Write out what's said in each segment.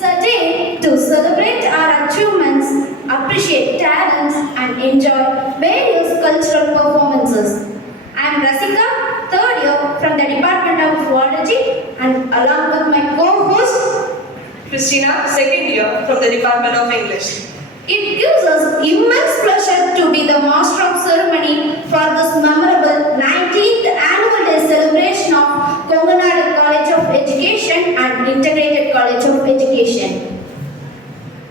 is a day to celebrate our achievements, appreciate talents, and enjoy various cultural performances. I am Rasika, third year from the Department of Zoology, and along with my co-host, Christina, second year from the Department of English. it gives us immense pleasure to be the master of ceremony for this memorable 19th annual day celebration of Konganadu College of Education and Integrated College of Education.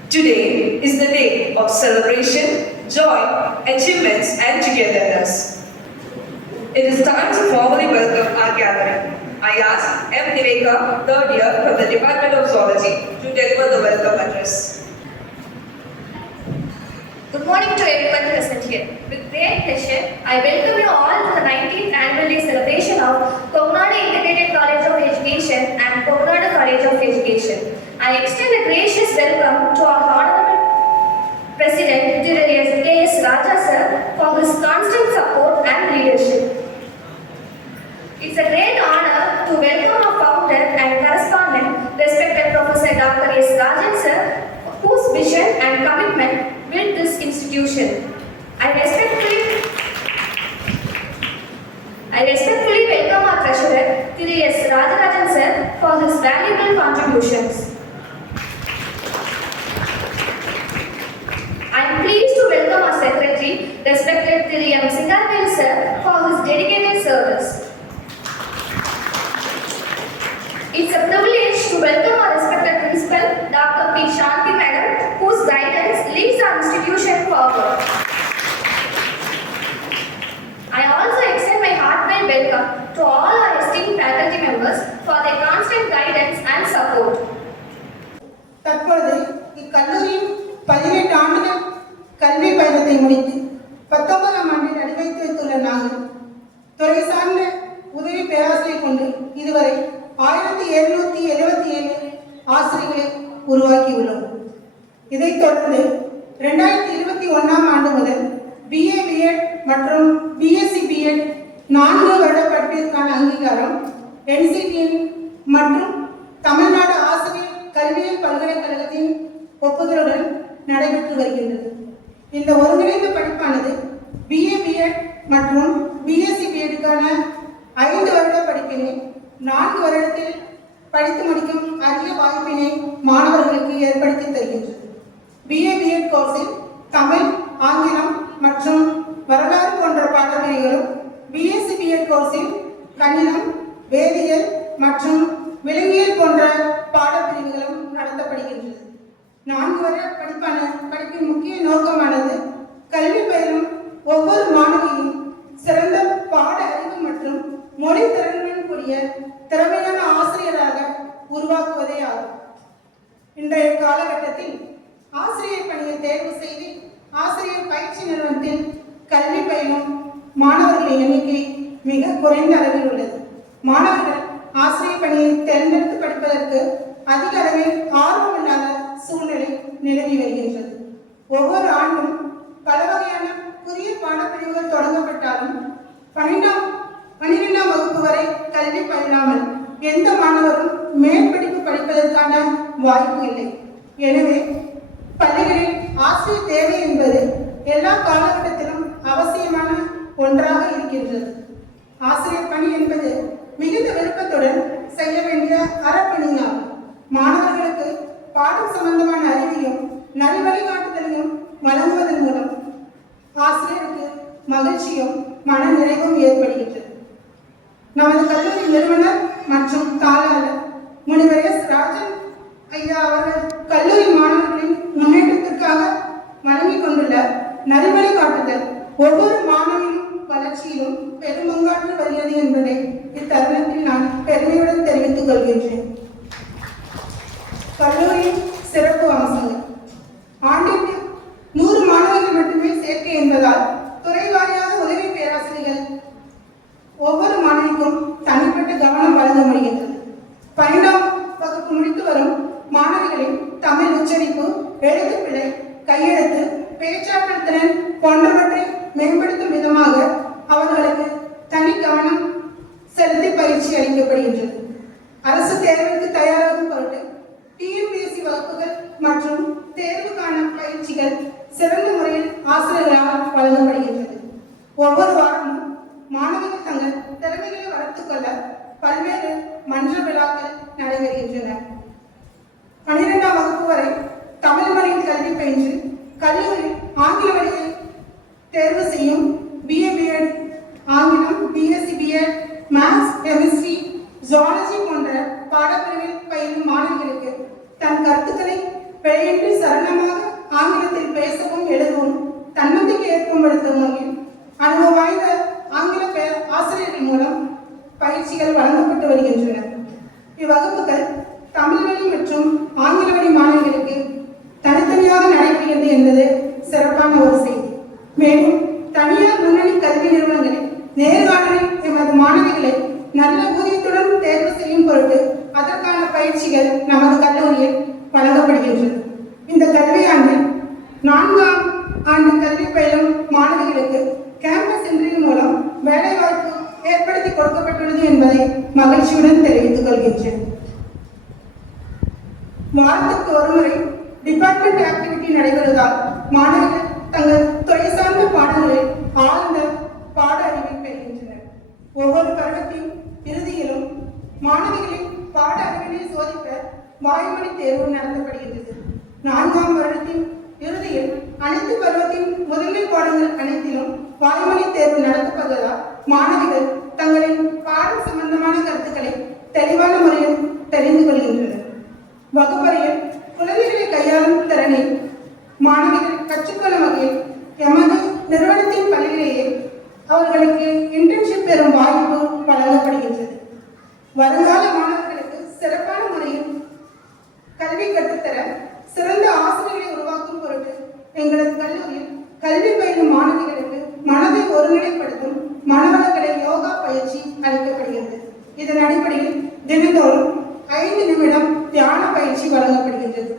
Today is the day of celebration, joy, achievements, and togetherness. It is time to formally welcome our gathering. I ask M. Diveka, third year from the Department of Zoology, to deliver the welcome address. Good morning to everyone present here. With great pleasure, I welcome you all to the 19th annual day celebration of Konganadu Integrated College of Education and Konganadu College of Education. I extend a gracious welcome to our Honorable President, K.S. Raja sir, for his constant support and leadership. It's a great honor to welcome our founder and correspondent, respected Professor Dr. S. Rajan sir, whose vision and commitment built this institution. I respectfully welcome our treasurer, Thiru S. Rajarajan sir, for his valuable contributions. I am pleased to welcome our secretary, respected Thiru M. Singarvel sir, for his dedicated service. It's a privilege to welcome our respected principal, Dr. P. Shanti Madam, whose guidance leads our institution forward. I also extend my heartfelt welcome to all our esteemed faculty members for their constant guidance and support. தற்பொழுது இக்கல்லூரியின் 18 ஆண்டுகள் கல்வி பயணத்தை முடித்து 19ஆம் ஆண்டில் அடிவைத்து வைத்துள்ள நாங்கள் துறை சார்ந்த உதவி பேராசிரியர் கொண்டு இதுவரை 1777 ஆசிரியர்களை உருவாக்கியுள்ளோம். இதைத் தொடர்ந்து 2021ஆம் ஆண்டு முதல் BA BEd மற்றும் BSc BEd 4 வருட படிப்பிற்கான அங்கீகாரம் NCTN மற்றும் தமிழ்நாடு ஆசிரியர் கல்வியியல் பல்கலைக்கழகத்தின் ஒப்புதலுடன் நடைபெற்று வருகின்றது. இந்த ஒருங்கிணைந்த படிப்பானது BA BEd மற்றும் BSc BEdக்கான 5 வருட படிப்பினை 4 வருடத்தில் படித்து முடிக்கும் அரிய வாய்ப்பினை மாணவர்களுக்கு ஏற்படுத்தி தருகின்றது. BA BEd கோர்ஸில் தமிழ், ஆங்கிலம் மற்றும் வரலாறு போன்ற பாடப்பிரிவுகளும், BSc BEd கோர்ஸில் கணிதம், வேதியியல் மற்றும் விலங்கியல் போன்ற பாடப்பிரிவுகளும் நடத்தப்படுகின்றது. 4 வருட படிப்பின் முக்கிய நோக்கமானது கல்வி பயிலும் ஒவ்வொரு மாணவியும் சிறந்த பாட அறிவு மற்றும் மொழி திறனுடன் கூடிய திறமையான ஆசிரியராக உருவாக்குவதே ஆகும். இன்றைய காலகட்டத்தில் ஆசிரியர் பணியை தேர்வு செய்து ஆசிரியர் பயிற்சி நிறுவனத்தில் கல்வி பயிலும் மாணவர்களின் எண்ணிக்கை மிக குறைந்த அளவில் உள்ளது. மாணவர்கள் ஆசிரியர் பணியை தேர்ந்தெடுத்து படிப்பதற்கு அதிக அளவில் ஆர்வமில்லாத சூழ்நிலை நிலவி வருகின்றது. ஒவ்வொரு ஆண்டும் பல வகையான புதிய பாடப்பிரிவுகள் தொடங்கப்பட்டாலும் 12ஆம் வகுப்பு வரை கல்வி பயிலாமல் எந்த மாணவரும் மேற்படிப்பு படிப்பதற்கான வாய்ப்பு இல்லை. எனவே பள்ளிகளில் ஆசிரியர் தேவை என்பது எல்லா காலகட்டத்திலும் அவசியமான ஒன்றாக இருக்கின்றது. ஆசிரியர் பணி என்பது மிகுந்த விருப்பத்துடன் செய்ய வேண்டிய அறப்பணியாகும். மாணவர்களுக்கு பாடம் சம்பந்தமான அறிவையும் நல்வழிகாட்டுதலையும் வழங்குவதன் மூலம் ஆசிரியருக்கு மகிழ்ச்சியும் மன நிறைவும் ஏற்படுகின்றது. நமது கல்லூரி நிறுவனர் மற்றும் தாளாளர் முனிவர் எஸ். ராஜன் ஐயா அவர்கள் கல்லூரி மாணவர்களின் முன்னேற்றத்திற்காக வழங்கிக் கொண்டுள்ள நல்வழிகாட்டுதல் ஒவ்வொரு மாணவனின் வளர்ச்சியிலும் பெருமங்காற்று வருகிறது என்பதை இத்தருணத்தில் நான் பெருமையுடன் தெரிவித்துக் கொள்கின்றேன். கல்லூரியின் சிறப்பு அம்சங்கள்: ஆண்டிற்கு 100 மாணவர்கள் மட்டுமே சேர்க்கை என்பதால் துறை வாரியாக உதவி பேராசிரியர்கள் ஒவ்வொரு மாணவிக்கும் தனிப்பட்ட கவனம் வழங்க முடிகின்றது. 12ஆம் வகுப்பு முடித்து வரும் மாணவிகளின் தமிழ் உச்சரிப்பு, எழுத்துப்பிழை, கையெழுத்து, பேச்சாற்றல் திறன் போன்றவற்றை மேம்படுத்தும் விதமாக அவர்களுக்கு தனி கவனம் செலுத்தி பயிற்சி அளிக்கப்படுகின்றது. அரசு தேர்வுக்கு தயாராகும் பொருட்டு TNPSC வகுப்புகள் மற்றும் தேர்வுக்கான பயிற்சிகள் சிறந்த முறையில் ஆசிரியர்களால் வழங்கப்படுகின்றது. ஒவ்வொரு வாரமும் மாணவிகள் தங்கள் திறமைகளை வளர்த்துக் கொள்ள பல்வேறு மன்ற விழாக்கள் நடைபெறுகின்றன. 12ஆம் வகுப்பு வரை தமிழ் வழியில் கல்வி பயின்று கல்லூரியில் ஆங்கில வழியை தேர்வு செய்யும் BA BEd ஆங்கிலம், BSc BEd, maths, chemistry, zoology போன்ற பாடப்பிரிவில் பயிலும் மாணவிகளுக்கு தன் கருத்துக்களை பிழையின்றி சரளமாக ஆங்கிலத்தில் பேசவும் எழுதவும் தன்னம்பிக்கை ஏற்படுத்தும் வகையில் அனுபவம் வாய்ந்த ஆங்கில ஆசிரியர்கள் மூலம் பயிற்சிகள் வழங்கப்பட்டு வருகின்றன. இவ்வகுப்புகள் தமிழ் வழி மற்றும் ஆங்கில வழி மாணவிகளுக்கு தனித்தனியாக நடைபெறுகிறது என்பது சிறப்பான ஒரு செய்தி. மேலும் தனியார் முன்னணி கல்வி நிறுவனங்களில் நேர்காணலில் எமது மாணவிகளை நல்ல ஊதியத்துடன் தேர்வு செய்யும் பொருட்டு அதற்கான பயிற்சிகள் நமது கல்லூரியில் வழங்கப்படுகின்றது. இந்த கல்வியாண்டில் 4ஆம் ஆண்டு கல்வி பயிலும் மாணவிகளுக்கு கேம்பஸ் இன்டர்வியூ மூலம் வேலைவாய்ப்பு ஏற்படுத்தி கொடுக்கப்பட்டுள்ளது என்பதை மகிழ்ச்சியுடன் தெரிவித்துக் கொள்கின்றேன். வாரத்திற்கு ஒருமுறை டிபார்ட்மெண்ட் ஆக்டிவிட்டி நடைபெறுவதால் மாணவர்கள் தங்கள் துறை சார்ந்த பாடங்களில் ஆழ்ந்த பாட அறிவை பெறுகின்றனர். ஒவ்வொரு பருவத்தின் இறுதியிலும் மாணவிகளின் பாட அறிவினை சோதிக்க வாய்மொழி தேர்வு நடத்தப்படுகின்றது. 4ஆம் வருடத்தின் இறுதியில் அனைத்து பருவத்தின் முதன்மை பாடங்கள் அனைத்திலும் வாய்மொழி தேர்வு நடத்தப்படுவதால் மாணவிகள் தங்களின் பாடம் சம்பந்தமான கருத்துக்களை தெளிவான முறையில் தெரிந்து கொள்கின்றனர். வகுப்பறையில் குழந்தைகளை கையாளும் திறனை மாணவிகள் கற்றுக்கொள்ளும் வகையில் எமது நிறுவனத்தின் பள்ளியிலேயே அவர்களுக்கு இன்டர்ன்ஷிப் பெறும் வாய்ப்பு வழங்கப்படுகின்றது. வருங்கால மாணவர்களுக்கு சிறப்பான முறையில் கல்வி கற்றுத்தர சிறந்த ஆசிரியர்களை உருவாக்கும் பொருட்டு எங்களது கல்லூரியில் கல்வி பயிலும் மாணவிகளுக்கு மனதை ஒருநிலைப்படுத்தும் மனவளக்கலை யோகா பயிற்சி அளிக்கப்படுகிறது. இதன் அடிப்படையில் தினந்தோறும் 5 நிமிடம் தியான பயிற்சி வழங்கப்படுகின்றது.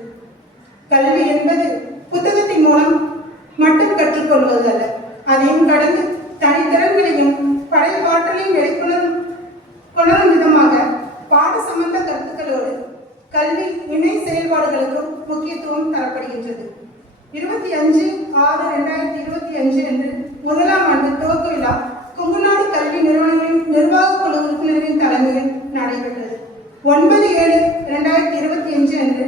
கல்வி என்பது புத்தகத்தின் மூலம் மட்டும் கற்றுக்கொள்வது அல்ல, அதையும் கடந்து தனித்திறன்களையும் படைப்பாற்றலையும் வெளிக்கொணரும் விதமாக பாட சம்பந்த கருத்துக்களோடு கல்வி இணை செயல்பாடுகளுக்கும் முக்கியத்துவம் தரப்படுகின்றது. 25/6/2025 அன்று 1ஆம் ஆண்டு துவக்க விழா கொங்குநாடு கல்வி நிறுவனங்களின் நிர்வாக குழு உறுப்பினர்களின் தலைமையில் நடைபெற்றது. 9/7/2025 அன்று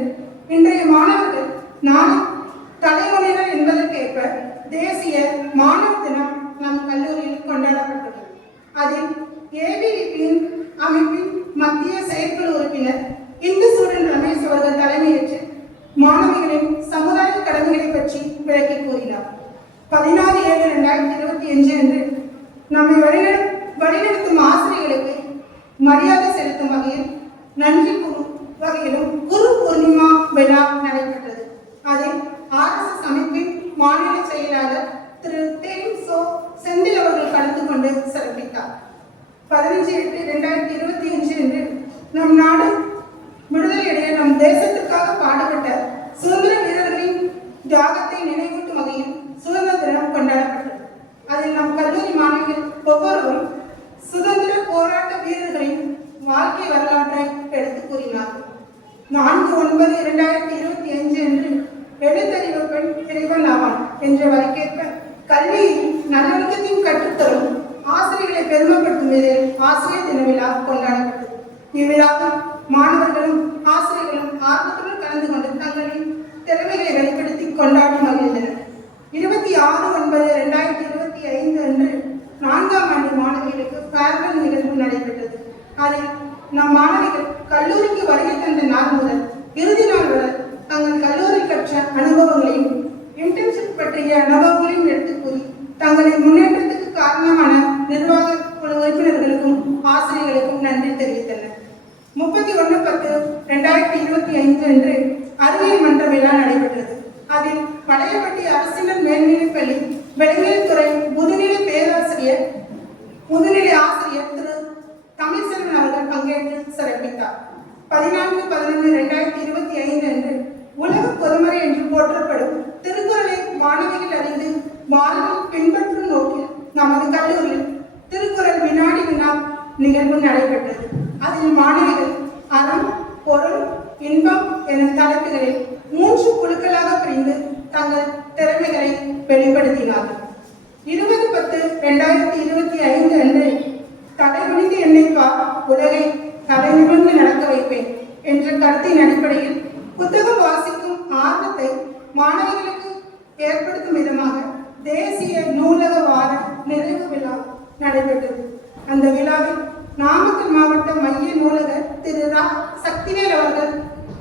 இன்றைய மாணவர்கள் நாளை தலைமுறையினர் என்பதற்கேற்ப தேசிய மாணவர் தினம் நம் கல்லூரியில் கொண்டாடப்பட்டது. அதில் ABVPயின் அமைப்பின் மத்திய செயற்குழு உறுப்பினர் இந்து சூடன் ரமேஷ் அவர்கள் தலைமையேற்று மாணவிகளின் சமுதாய கடமைகளை பற்றி விளக்கி கூறினார். 16/7/2025 அன்று நம்மை வழிநடத்தும் ஆசிரியர்களுக்கு மரியாதை செலுத்தும் வகையில் நன்றி வகையிலும் குரு பூர்ணிமா விழா நடைபெற்றது. அதில் RSS அமைப்பின் மாநில செயலாளர் திரு தேன்சோ செந்தில் அவர்கள் கலந்து கொண்டு சிறப்பித்தார். 15/8/2025 அன்று நம் நாடு விடுதலையடைய நம் தேசத்துக்காக பாடுபட்ட சுதந்திர வீரர்களின் தியாகத்தை நினைவூட்டும் வகையில் சுதந்திர தினம் கொண்டாடப்பட்டது. அதில் நம் கல்லூரி மாணவிகள் ஒவ்வொருவரும் சுதந்திர போராட்ட வீரர்களின் வாழ்க்கை வரலாற்றை எடுத்து கூறினார்கள். 4/9/2025 அன்று எழுத்தறிவு பெண் இறைவன் ஆவான் என்ற வரைக்கேற்ப கல்வியில் நல்லொழுக்கத்தையும் கற்றுத்தரும் ஆசிரியர்களை பெருமைப்படுத்தும் விதத்தில் ஆசிரியர் தின விழா கொண்டாடப்பட்டது. இவ்விழாவில் மாணவர்களும் ஆசிரியர்களும் ஆர்வத்துடன் கலந்து கொண்டு தங்களின் திறமைகளை வெளிப்படுத்தி கொண்டாடி மகிழ்ந்தனர். 26/9/2025 அன்று 4ஆம் ஆண்டு மாணவிகளுக்கு ஃபேர்வெல் நிகழ்வு நடைபெற்றது. அதில் நம் மாணவிகள் கல்லூரிக்கு வருகை தந்த நாள் முதல் இறுதி நாள் வரை தங்கள் கல்லூரி கற்ற அனுபவங்களையும் இன்டர்ன்ஷிப் பற்றிய அனுபவங்களையும் எடுத்து கூறி தங்களின் முன்னேற்றத்துக்கு காரணமான நிர்வாக குழு உறுப்பினர்களுக்கும் ஆசிரியர்களுக்கும் நன்றி தெரிவித்தனர். 31/10/2025 அன்று அறிவியல் மன்ற விழா நடைபெற்றது. அதில் பழையப்பட்டி அரசினர் மேல்நிலைப்பள்ளி விலங்கியல் துறை முதுநிலை ஆசிரியர் திரு தமிழ்செல்வன் அவர்கள் பங்கேற்று சிறப்பித்தார். 14/11/2025 அன்று உலக பொதுமறை என்று போற்றப்படும் திருக்குறளை மாணவிகள் அறிந்து வாழ்வில் பின்பற்றும் நோக்கில் நமது கல்லூரியில் திருக்குறள் வினாடி வினா நிகழ்வு நடைபெற்றது. அதில் மாணவிகள் அறம், பொருள், இன்பம் எனும் தலைப்புகளில் 3 குழுக்களாக பிரிந்து தங்கள் திறமைகளை வெளிப்படுத்தினார்கள். 20/10/2025 அன்று தலைகுனிந்து என்னை பார், உலகை தலைநிமிர்ந்து நடக்க வைப்பேன் என்ற கருத்தின் அடிப்படையில் புத்தகம் வாசிக்கும் ஆர்வத்தை மாணவர்களுக்கு ஏற்படுத்தும் விதமாக தேசிய நூலக வார நிறைவு விழா நடைபெற்றது. அந்த விழாவில் நாமக்கல் மாவட்ட மைய நூலகர் திரு சக்திவேல் அவர்கள்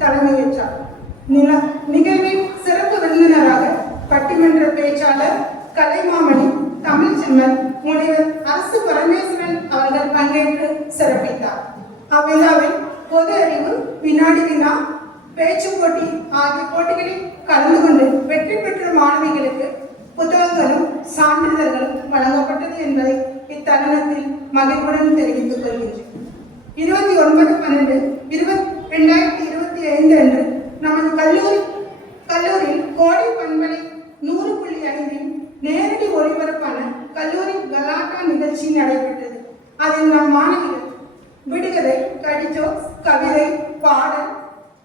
தலைமையேற்றார். நிகழ்வின் சிறப்பு விருந்தினராக பட்டிமன்ற பேச்சாளர் கலைமாமணி தமிழ்ச்செம்மல் முனைவர் அரசு பரமேஸ்வரன் அவர்கள் பங்கேற்று சிறப்பித்தார். அவ்விழாவில் பொது அறிவு, வினாடி வினா, பேச்சு போட்டி ஆகிய போட்டிகளில் கலந்து கொண்டு வெற்றி பெற்ற மாணவிகளுக்கு புத்தகங்களும் சான்றிதழ்களும் வழங்கப்பட்டது என்பதை இத்தருணத்தில் மகிழ்வுடன் தெரிவித்துக் கொள்கின்றேன். 29/12/2025 அன்று நமது கல்லூரியில் கோடை பண்பலை 100.5 நேரடி ஒளிபரப்பான கல்லூரி கலாட்டா நிகழ்ச்சி நடைபெற்றது. அதில் நம் மாணவிகள் விடுகதை, கடிஜோக்ஸ், கவிதை, பாடல்,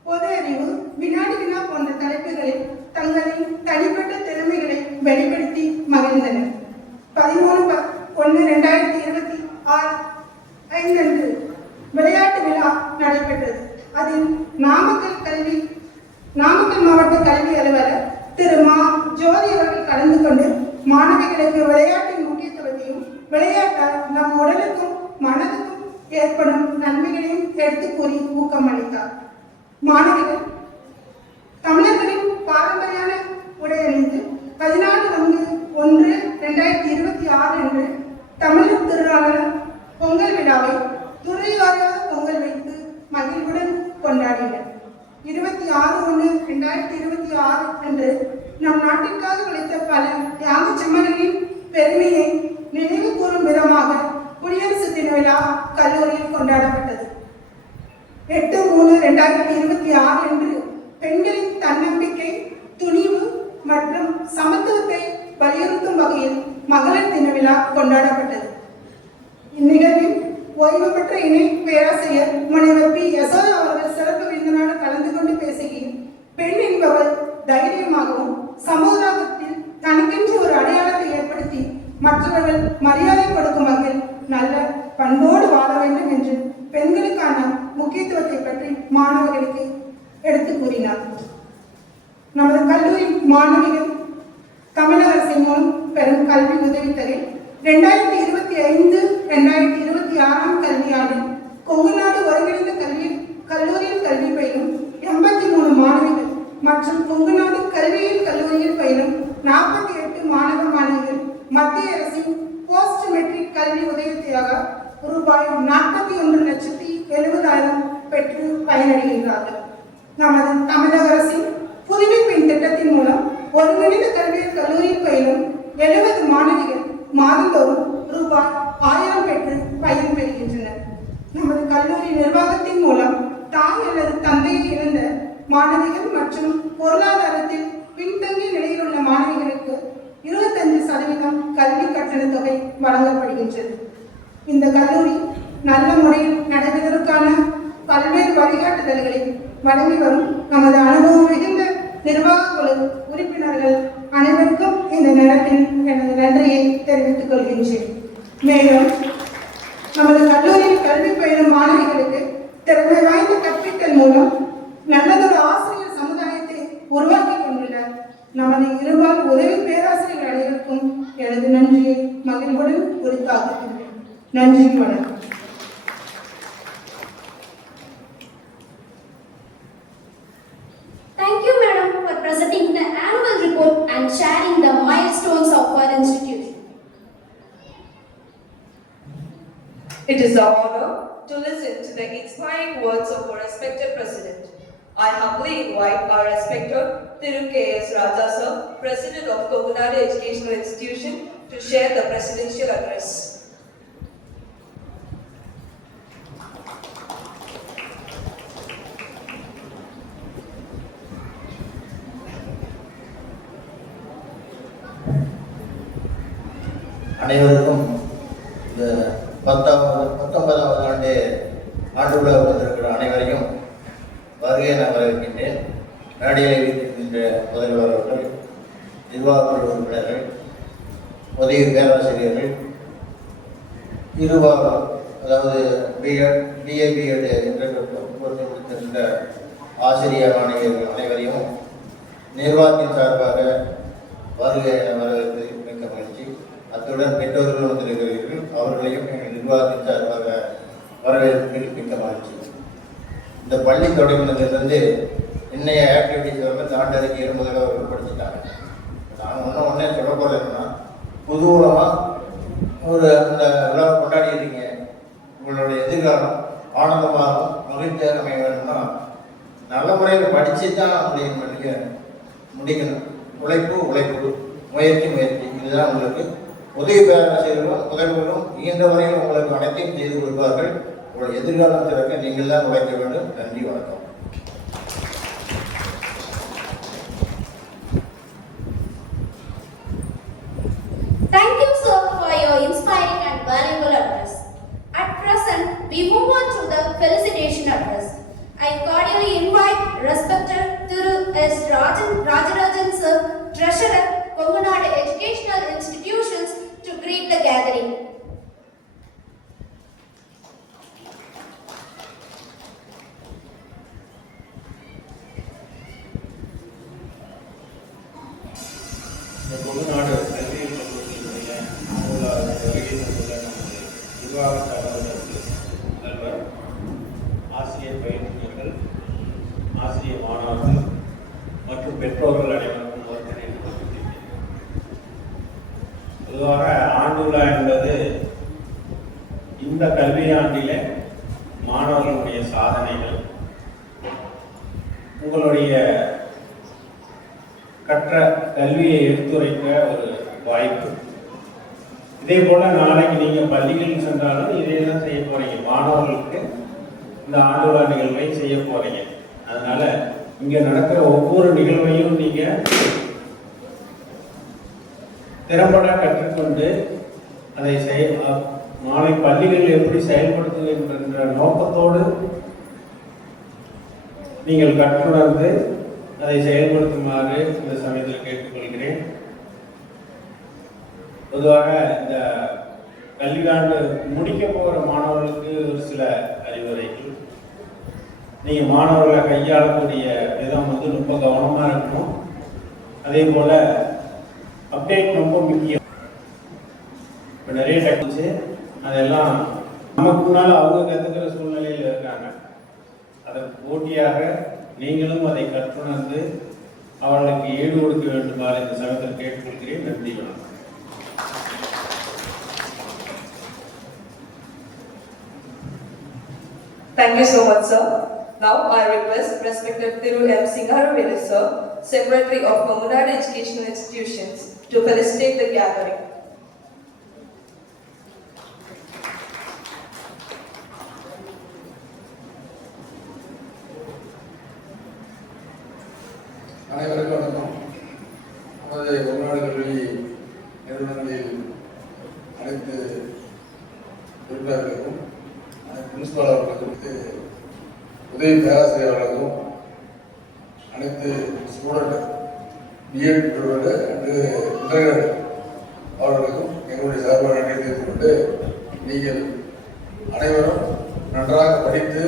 பொது அறிவு, வினாடி வினா போன்ற தலைப்புகளில் தங்களின் தனிப்பட்ட திறமைகளை வெளிப்படுத்தி மகிழ்ந்தனர். 13/1/2026 அன்று விளையாட்டு விழா நடைபெற்றது. அதில் நாமக்கல் மாவட்ட கல்வி அலுவலர் திரு ஜோதி அவர்கள் கலந்து கொண்டு மாணவிகளுக்கு விளையாட்டின் முக்கியத்துவத்தையும் விளையாட்டால் நம் உடலுக்கும் மனதுக்கும் ஏற்படும் நன்மைகளையும் எடுத்து கூறி ஊக்கமளித்தார். மாணவிகள் தமிழர்களின் பாரம்பரியான உடை அணிந்து 14/1/2026 அன்று தமிழர் திருநாளான பொங்கல் விழாவை துறைவாரியாக பொங்கல் வைத்து மகிழ்வுடன் கொண்டாடினர். 26/1/2026 அன்று நம் நாட்டிற்காக உழைத்த பல தியாக செம்மல்களின் பெருமையை நினைவு கூறும் விதமாக குடியரசு தின விழா கல்லூரியில் கொண்டாடப்பட்டது. 8/3/2026 அன்று பெண்களின் தன்னம்பிக்கை, துணிவு மற்றும் சமத்துவத்தை வலியுறுத்தும் வகையில் மகளிர் தின விழா கொண்டாடப்பட்டது. இந்நிகழ்வில் ஓய்வு பெற்ற இணை பேராசிரியர் முனைவர் பி. யசோதா அவர்கள் சிறப்பு விருந்தினராக கலந்து கொண்டு பேசுகையில், பெண் என்பவர் தைரியமாகவும் சமுதாயத்தில் தனக்கென்று ஒரு அடையாளத்தை ஏற்படுத்தி மற்றவர்கள் மரியாதை கொடுக்கும் வகையில் நல்ல பண்போடு வாழ வேண்டும் என்று பெண்களுக்கான முக்கியத்துவத்தை பற்றி மாணவர்களுக்கு எடுத்து கூறினார். நமது கல்லூரி மாணவிகள் தமிழக அரசின் மூலம் பெறும் கல்வி உதவித்தொகை 2025/2026 கல்வியாண்டில் கொங்குநாடு ஒருங்கிணைந்த கல்லூரியில் கல்வி பயிலும் 83 மாணவிகள் மற்றும் கொங்குநாடு கல்வியியல் கல்லூரியில் பயிலும் 48 மாணவ மாணவிகள் மத்திய அரசின் போஸ்ட் மெட்ரிக் கல்வி உதவித்தொகையாக ரூபாய் 41,70,70,000 பெற்று பயனடைகின்றார்கள். நமது தமிழக அரசின் புதுமை பெண் திட்டத்தின் மூலம் ஒருங்கிணைந்த கல்வியியல் கல்லூரியில் பயிலும் 70 மாணவிகள் மாதந்தோறும் ரூபாய் 1000 பெற்று பயன்பெறுகின்றனர். நமது கல்லூரி நிர்வாகத்தின் மூலம் தாய் அல்லது தந்தையை இழந்த மாணவிகள் மற்றும் பொருளாதாரத்தில் பின்தங்கிய நிலையில் உள்ள மாணவிகளுக்கு 25% கல்வி கட்டண தொகை வழங்கப்படுகின்றது. இந்த கல்லூரி நல்ல முறையில் நடைபெறுவதற்கான பல்வேறு வழிகாட்டுதல்களை வழங்கி வரும் நமது அனுபவம் மிகுந்த நிர்வாக குழு உறுப்பினர்கள் அனைவருக்கும் இந்த நேரத்தில் எனது நன்றியை தெரிவித்துக் கொள்கின்றேன். மேலும் நமது கல்லூரியில் கல்வி பயிலும் மாணவிகளுக்கு திறமை வாய்ந்த கற்பித்தல் மூலம் நல்லதொரு ஆசிரியர் சமுதாயத்தை உருவாக்கி கொண்டுள்ளார். நமது இருபால் உதவி பேராசிரியர்கள் அனைவருக்கும் எனது நன்றியை மகிழ்வுடன் உரித்தாக்குகின்றேன். நன்றி, வணக்கம். Thank you, madam, for presenting the annual report and sharing the milestones of our institution. It is our honor to listen to the inspiring words of our respected president. I humbly invite our respected Thiru K.S. Raja sir, President of Kogunadu Educational Institution, to share the presidential address. அனைவருக்கும் இந்த 19வது ஆண்டு விழா வந்திருக்கிற அனைவரையும் வருகை நான் வரவேற்கின்றேன். மேடையில் இருக்கின்ற முதல்வர் அவர்கள், நிர்வாகக்குழு உறுப்பினர்கள், உதவி பேராசிரியர்கள், இருபாகம் அதாவது பிஎட், பிஏபிஎட் என்ற முடித்திருந்த ஆசிரியர் மாணவியர்கள் அனைவரையும் நிர்வாகத்தின் சார்பாக வரவேற்பது மிக்க மகிழ்ச்சி. அத்துடன் பெற்றோர்கள் வந்திருக்கிறீர்கள், அவர்களையும் எங்கள் நிர்வாகத்தின் சார்பாக வரவேற்பதில் மிக்க மகிழ்ச்சி. இந்த பள்ளி தொடங்கினதிலிருந்து இன்னைய ஆக்டிவிட்டிஸ் வந்து தாண்டறிக்கையை முதல்வர் படிச்சுட்டாங்க. நான் ஒன்றே சொல்ல போகிறேன்னா, புதுவமாக ஒரு அந்த விழாவை கொண்டாடிடுறீங்க, உங்களுடைய எதிர்காலம் ஆனந்தமாகவும் மகிழ்ச்சியாக அமைய வேணும்னா நல்ல முறையில் படித்து தான் அப்படி முடிக்கணும். உழைப்பு, முயற்சி, இதுதான் உங்களுக்கு உதவி பேராசிரியர்களும் முதல்வர்களும் இயன்ற வரையில் உங்களுக்கு அனைத்தையும் செய்து கொடுப்பார்கள். உங்களுடைய எதிர்காலம் திறக்க நீங்கள் தான் உழைக்க வேண்டும். நன்றி, வணக்கம். Thank you, sir, for your inspiring and valuable address. At present, we move on to the felicitation address. I cordially invite respected Thiru S. Rajarajan sir, Treasurer, Komunadu Educational Institutions, to greet the gathering. இந்த கொங்குநாடு கல்வியியல் கல்லூரியினுடைய நிர்வாக தலைவர்களுக்கு முதல்வர், ஆசிரியர் பயிற்றுநர்கள், ஆசிரியர் மாணவர்கள் மற்றும் பெற்றோர்கள் அனைவருக்கும் முதற்கனை கொண்டிருக்கிறேன். பொதுவாக ஆண்டு விழா என்பது இந்த கல்வியாண்டிலே மாணவர்களுடைய சாதனைகள், உங்களுடைய கற்ற கல்வியை எடுத்துரைக்க ஒரு வாய்ப்பு. இதே போல நாளைக்கு நீங்க பள்ளிகளில் சென்றாலும் இதே தான் செய்ய போறீங்க. மாணவர்களுக்கு இந்த ஆண்டு விழா நிகழ்வை செய்ய போறீங்க. அதனால இங்க நடக்கிற ஒவ்வொரு நிகழ்வையும் நீங்க திறம்பட கற்றுக்கொண்டு அதை நாளை பள்ளிகளில் எப்படி செயல்படுத்துவது என்ற நோக்கத்தோடு நீங்கள் கற்றுணர்ந்து அதை செயல்படுத்துமாறு இந்த சமயத்தில் கேட்டுக்கொள்கிறேன். பொதுவாக இந்த கல்வியாண்டு முடிக்க போகிற மாணவர்களுக்கு ஒரு சில அறிவுரைகள். நீங்கள் மாணவர்களை கையாளக்கூடிய விதம் வந்து ரொம்ப கவனமாக இருக்கணும். அதே போல் அப்டேட் ரொம்ப முக்கியம். இப்போ நிறைய டெக்னிக்ஸு அதெல்லாம் நமக்கு முன்னால் அவங்க கற்றுக்கிற சூழ்நிலையில் இருக்காங்க. அதற்கு போட்டியாக நீங்களும் அதை கற்றுணர்ந்து அவர்களுக்கு ஈடு கொடுக்க வேண்டுமாறு இந்த சமயத்தில் கேட்டுக்கொள்கிறேன். நன்றி, வணக்கம். Thank you so much, sir. Now I request respected Thiru M. Singaravelu sir, Secretary of Komunadu Educational Institutions, to felicitate the gathering. அனைவருக்கும் வணக்கம். நமது கொங்குநாடு கல்வி நிறுவனங்களில் அனைத்து உறுப்பினர்களுக்கும், பிரின்சிபால் அவர்களுக்கும், உதவி பேராசிரியர் அவர்களுக்கும், அனைத்து ஸ்டூடெண்ட் பிஎட் இன்டர்கிரேட் அவர்களுக்கும் எங்களுடைய சார்பாக நன்றி தெரிவித்துக் கொண்டு, நீங்கள் அனைவரும் நன்றாக படித்து,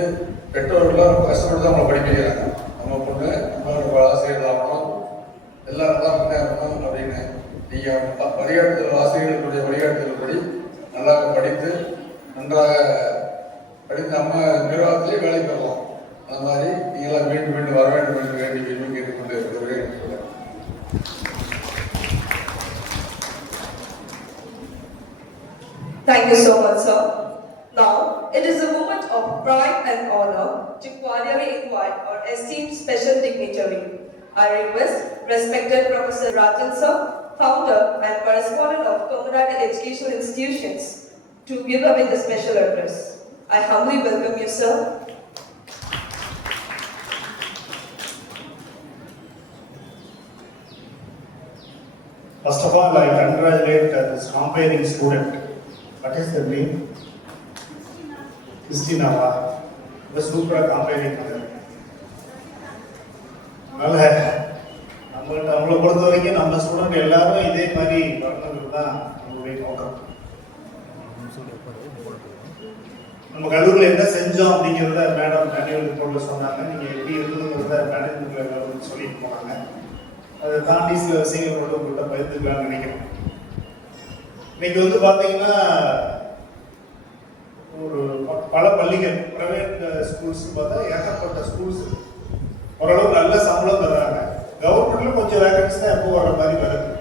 பெற்றோர்கள்லாம் ரொம்ப கஷ்டப்பட்டு தான் அவங்களை படிப்பிக்கிறாங்க. நம்ம பொண்ணு நம்ம ஆசிரியர்கள் ஆகணும், எல்லாம் நல்லா முன்னேறணும் அப்படின்னு நீங்கள் வழிகாட்டுதல், ஆசிரியர்களுடைய வழிகாட்டுதல்படி நல்லா படித்து நன்றாக படித்து நம்ம நிர்வாகத்திலே வேலை பெறலாம். அந்த மாதிரி நீங்களாம் மீண்டும் மீண்டும் வர வேண்டும் என்று வேண்டி விரும்பி கேட்டுக்கொண்டு இருக்கிறேன். Thank you so much, sir. Now, it is a moment of pride and honor to cordially invite our esteemed special dignitary. I request respected Professor Rajan sir, founder and correspondent of Komunadu Educational Institutions, to give away the special address. I humbly welcome you, sir. First of all, I congratulate this comparing student. What is the name? Christina. The super comparing. அதனால நம்மளை பொறுத்த வரைக்கும் நம்ம student எல்லாரும் இதே மாதிரி வரணுங்கிறது தான் நம்மளுடைய நோக்கம். நம்ம கல்லூரியில் என்ன செஞ்சோம் அப்படிங்கிறத மேடம் மேனுவல் ரிப்போர்ட்ல சொன்னாங்க. நீங்கள் எப்படி இருக்கணுங்கிறத மேனேஜ்மெண்ட்ல சொல்லிட்டு போனாங்க. அதை தாண்டி சில விஷயங்கள் மட்டும் உங்கள்கிட்ட பகிர்ந்துக்கலாம்னு நினைக்கிறேன். இன்னைக்கு வந்து பார்த்தீங்கன்னா ஒரு பல பள்ளிகள் பிரைவேட் ஸ்கூல்ஸ் பார்த்தா ஏகப்பட்ட ஸ்கூல்ஸ் ஓரளவுக்கு நல்ல சம்பளம் தர்றாங்க. கவர்மெண்ட்ல கொஞ்சம் வேகன்சி தான் எப்போ வர மாதிரி வருது.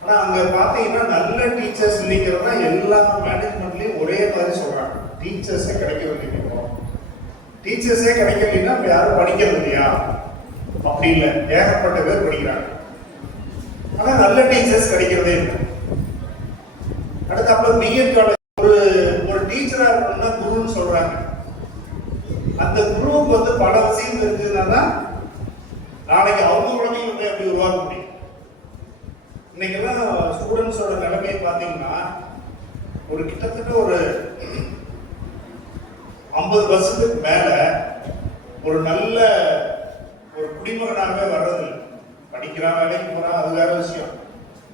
ஆனால் அங்கே பார்த்தீங்கன்னா நல்ல டீச்சர்ஸ் இல்லைங்கிறதா எல்லா மேனேஜ்மெண்ட்லையும் ஒரே மாதிரி சொல்கிறாங்க. டீச்சர்ஸே கிடைக்கிறது இல்லைங்க. டீச்சர்ஸே கிடைக்கலைன்னா இப்போ யாரும் படிக்கிறது இல்லையா? அப்படி இல்லை, ஏகப்பட்ட பேர் படிக்கிறாங்க. ஆனால் நல்ல டீச்சர்ஸ் கிடைக்கிறதே இல்லை. அடுத்து அப்புறம் பிஎட் காலேஜ் ஒரு டீச்சராக இருக்கணும்னா குருன்னு சொல்கிறாங்க. அந்த குருவுக்கு வந்து பல விஷயம் தெரிஞ்சதுன்னா தான் நாளைக்கு அவங்க குழந்தைங்க வந்து எப்படி உருவாக்க முடியும். இன்னைக்கெல்லாம் ஸ்டூடெண்ட்ஸோட நிலைமையை பார்த்தீங்கன்னா ஒரு கிட்டத்தட்ட ஒரு 50 வருஷத்துக்கு மேல ஒரு நல்ல ஒரு குடிமகனாகவே வர்றதில்லை. படிக்கிறான், வேலைக்கு போறான், அது வேற விஷயம்.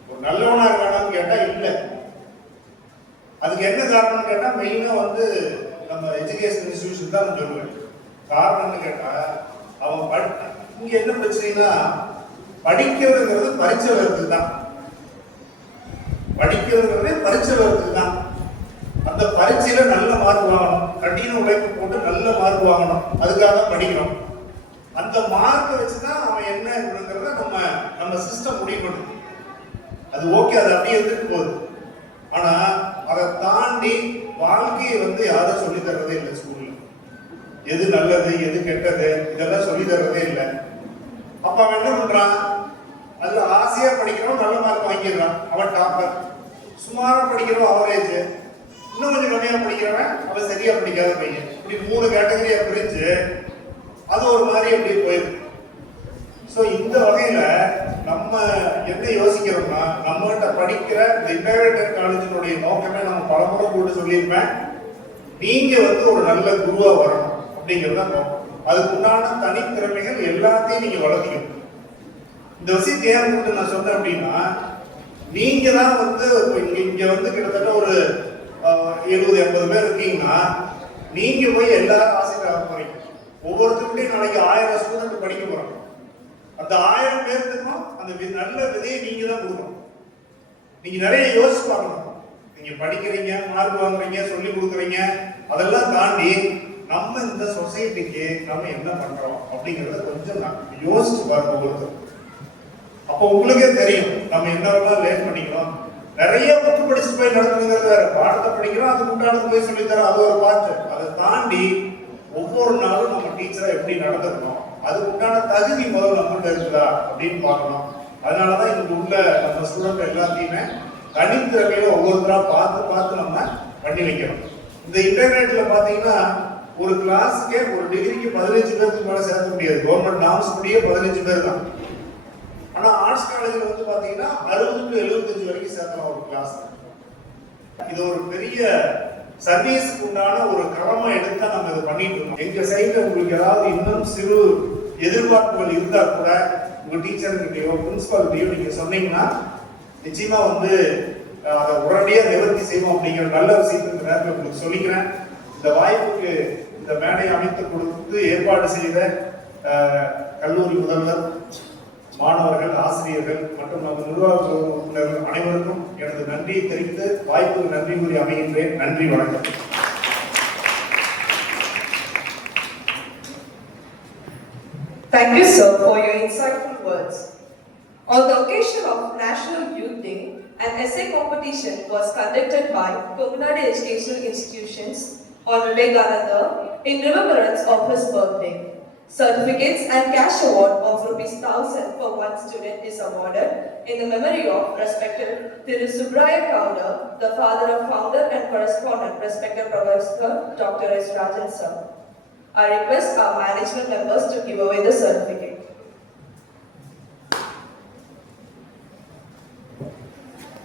ஒரு நல்லவனா இருக்கானான்னு கேட்டா இல்லை. அதுக்கு என்ன காரணம்னு கேட்டா மெயினா வந்து நம்ம எஜுகேஷன் இன்ஸ்டிடியூஷன் தான் நான் சொல்லுவேன். காரணம்னு கேட்டா அவன் இங்க என்ன பிரச்சனைனா படிக்கிறதுங்கிறது பரீட்சை வர்றதுக்கு தான். படிக்கிறதுங்கிறதே பரீட்சை வர்றதுக்கு தான். அந்த பரீட்சையில நல்ல மார்க் வாங்கணும், கடின உழைப்பு போட்டு நல்ல மார்க் வாங்கணும், அதுக்காக தான் படிக்கணும். அந்த மார்க்கை வச்சுதான் அவன் என்ன இருக்கிறத நம்ம சிஸ்டம் முடிவு பண்ணுது. அது ஓகே, அது அப்படியே இருந்துட்டு போகுது. ஆனா அதை தாண்டி வாழ்க்கையை வந்து யாரும் சொல்லி தர்றதே இல்லை. ஸ்கூல்ல எது நல்லது எது கெட்டது இதெல்லாம் சொல்லி தர்றதே இல்லை. அப்ப அவன் என்ன பண்றான்? அதுல ஆசையா படிக்கிறவன் நல்ல மார்க் வாங்கிடுறான், அவன் டாப்பர். சுமாரா படிக்கிறவன் அவரேஜ், இன்னும் கொஞ்சம் கம்மியா படிக்கிறவன் அவன் சரியா படிக்காத பையன். இப்படி 3 கேட்டகரியா பிரிஞ்சு அது ஒரு மாதிரி அப்படியே போயிருக்கு. ஸோ இந்த வகையில நம்ம என்ன யோசிக்கிறோம்னா, நம்மகிட்ட படிக்கிற இந்த இன்டகிரேட்டட் காலேஜினுடைய நோக்கமே நம்ம பலமுறை போட்டு சொல்லியிருப்பேன். நீங்க வந்து ஒரு நல்ல குருவா வரணும் அப்படிங்கிறத நோக்கம். அதுக்கு உண்டான தனித்திறமைகள் எல்லாத்தையும் நீங்க வளர்த்திக்கணும். இந்த விஷயத்தை ஏன் வந்து நான் சொன்னேன் அப்படின்னா, நீங்க தான் வந்து இங்க வந்து கிட்டத்தட்ட ஒரு 70-80 பேர் இருக்கீங்கன்னா நீங்க போய் எல்லாரும் ஆசிரியராக போறீங்க. ஒவ்வொருத்தருக்கிட்டையும் நாளைக்கு 1000 ஸ்டூடெண்ட் படிக்க போறாங்க. அந்த 1000 பேருக்கும் அந்த நல்ல விதையை நீங்க தான் கொடுக்கணும். நீங்க நிறைய யோசிச்சு பார்க்கணும். நீங்க படிக்கிறீங்க, மார்க் வாங்குறீங்க, சொல்லி கொடுக்குறீங்க, அதெல்லாம் தாண்டி நம்ம இந்த சொசைட்டிக்கு நம்ம என்ன பண்றோம் அப்படிங்கறத கொஞ்சம் யோசிச்சு பாருங்க ஒவ்வொருத்தரும். அப்போ உங்களுக்கே தெரியும் நம்ம என்னவெல்லாம் லேட் பண்ணிக்கிறோம். நிறைய புக்கு படிச்சு போய் நடத்துங்கிறது வேற, பாடத்தை படிக்கிறோம், அது முட்டாளத்து போய் சொல்லித்தரோம், அது ஒரு பாட்டு. அதை தாண்டி ஒவ்வொரு நாளும் நம்ம டீச்சரா எப்படி நடந்துக்கணும், அதுக்கு உண்டான தகுதி முதல்ல நம்மகிட்ட இருக்குதா அப்படின்னு பார்க்கணும். அதனாலதான் இங்க உள்ள நம்ம ஸ்டூடெண்ட் எல்லாத்தையுமே தனித்திறமையில ஒவ்வொருத்தரா பார்த்து நம்ம பண்ணி வைக்கணும். இந்த இன்டர்நெட்ல பாத்தீங்கன்னா ஒரு கிளாஸுக்கே ஒரு டிகிரிக்கு 15 பேருக்கு மேல சேர்க்க முடியாது. கவர்மெண்ட் நார்ம்ஸ் படியே 15 பேர் தான். ஆனா ஆர்ட்ஸ் காலேஜ்ல வந்து பாத்தீங்கன்னா 60 to 75 வரைக்கும் சேர்க்கலாம் ஒரு கிளாஸ். இது ஒரு பெரிய சர்வீஸ்க்கு உண்டான ஒரு களமா எடுத்தா நம்ம இதை பண்ணிட்டு இருக்கோம். எங்க சைட்ல உங்களுக்கு ஏதாவது இன்னும் சிறு எதிர்பார்ப்புகள் இருந்தா கூட உங்க டீச்சர்கிட்டயோ பிரின்சிபால்கிட்டயோ நீங்க சொன்னீங்கன்னா நிச்சயமா வந்து அதை உடனடியா நிவர்த்தி செய்வோம் அப்படிங்கிற நல்ல விஷயத்தை இந்த நேரத்தில் உங்களுக்கு சொல்லிக்கிறேன். இந்த வாய்ப்புக்கு இந்த மேடை அமைத்து கொடுத்து ஏற்பாடு செய்த கல்லூரி முதல்வர், மாணவர்கள், ஆசிரியர்கள் மற்றும் நம்ம நிர்வாக உறுப்பினர்கள் அனைவருக்கும் எனது நன்றியை தெரிவித்து வாய்ப்புக்கு நன்றி கூறி அமைகின்றேன். நன்றி, வணக்கம். Thank you, sir, for your insightful words. On the occasion of National Youth Day, an essay competition was conducted by Kognadi Educational Institutions on Vivekananda in remembrance of his birthday. Certificates and cash award of ₹1,000 for one student is awarded in the memory of respected Thiru Subraya Kauda, the father of founder and correspondent, respected Professor Dr. S. Rajan sir. I request our management members to give away the certificate.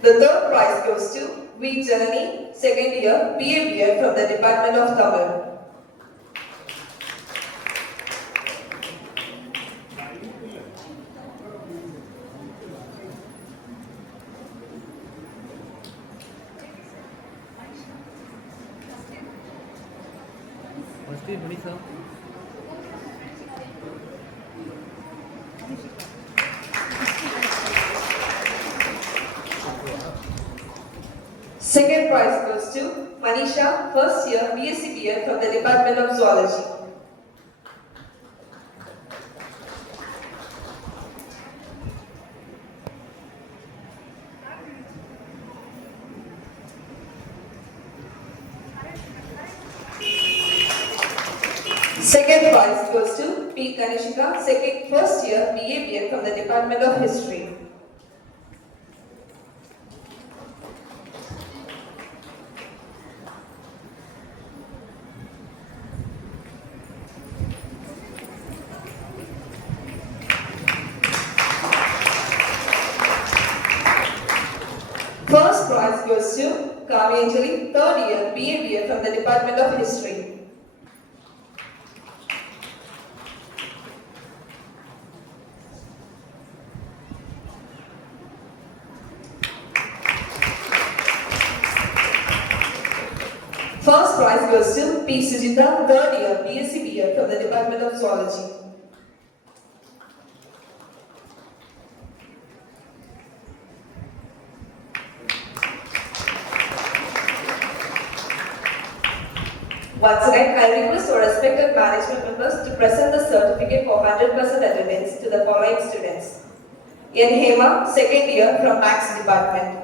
The third prize goes to V. Janani, second year BA from the Department of Tamil. Second prize goes to Manisha, first year BSc BA from the Department of Zoology. Second prize goes to P. Kanishika, first year BA BA from the Department of History. First prize goes to Kavyanjali, third year BA BA from the Department of History. First prize goes to P. Sujita, third year BSc BA from the Department of Zoology. Once again, I request our respected management members to present the certificate for 100% attendance to the following students. N. Hema, second year from Maths Department.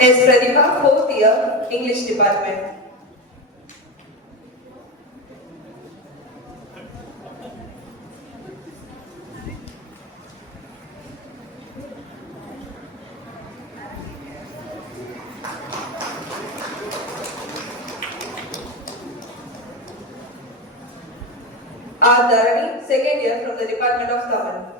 S. Pradipha, fourth year English Department. R. Dharani, second year from the Department of Tamil.